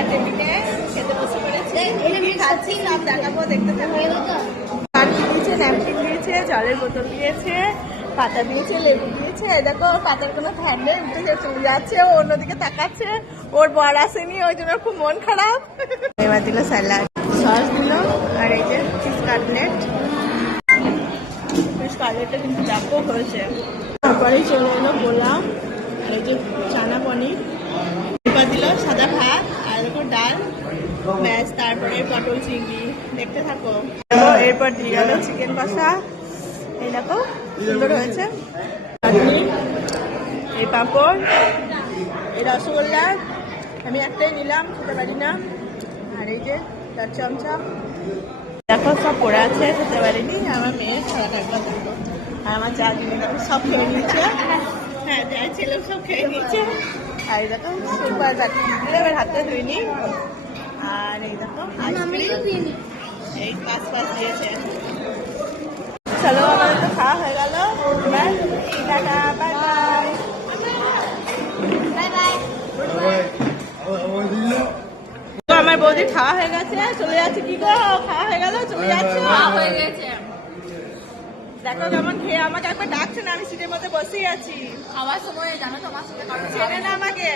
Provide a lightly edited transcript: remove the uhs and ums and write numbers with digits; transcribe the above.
খাবার টেবিলে খেতে বসে পড়েছে। খাচ্ছি সব দেখাবো, দেখতে থাকো। পানি দিয়েছে, ন্যাপকিন দিয়েছে, জলের বোতল দিয়েছে, পাতা দিয়েছে, লেবু দিয়েছে। দেখো পাতার কোনো ধ্যান নেই, উঠে চলে যাচ্ছে, ও অন্যদিকে তাকাচ্ছে। ওর বর আসেনি, ওই জন্য খুব মন খারাপ। এবার দিল স্যালাড, সস দিল, আর এই যে ফিশ কাটলেট। ফিশ কাটলেটটা কিন্তু ব্যাপক হয়েছে। তারপরেই চলে এলো পোলাও, এই যে চানা পনির। এবার দিল সাদা ভাত, আর দেখো ডাল, ব্যাস। তারপরে পটল চিংড়ি, দেখতে থাকো। এরপর দিয়ে গেল চিকেন কষা, এই দেখো সুন্দর হয়েছে। চাটনি, এই পাঁপড়, এই রসগোল্লা, আমি একটাই নিলাম, খেতে পারি না। আর এই যে 4 চামচা, দেখো সব পড়ে আছে, খেতে পারিনি। আমার মেয়ে খারাপ একবার দেখো, আর আমার যা জিনিস দেখো সব খেয়ে নিচ্ছে। হ্যাঁ, যা ছেলে সব খেয়ে নিচ্ছে। আর দেখো সুপার চাটনি দিলে, এবার হাতে ধুইনি। আর এই দেখো আইসক্রিম, এই পাঁচ দিয়েছে। চলো, আমাদের তো খাওয়া হয়ে গেল। Tata, bye bye. আমার বৌদি খাওয়া হয়ে গেছে, চলে যাচ্ছে। কি গো, খাওয়া হয়ে গেল, চলে যাচ্ছে? হয়ে গেছে। দেখো কেমন খেয়ে আমাকে একবার ডাকছে না, আমি সিটের মধ্যে বসেই আছি। খাওয়ার সময় জানো তো আমার সাথে চেনে না আমাকে।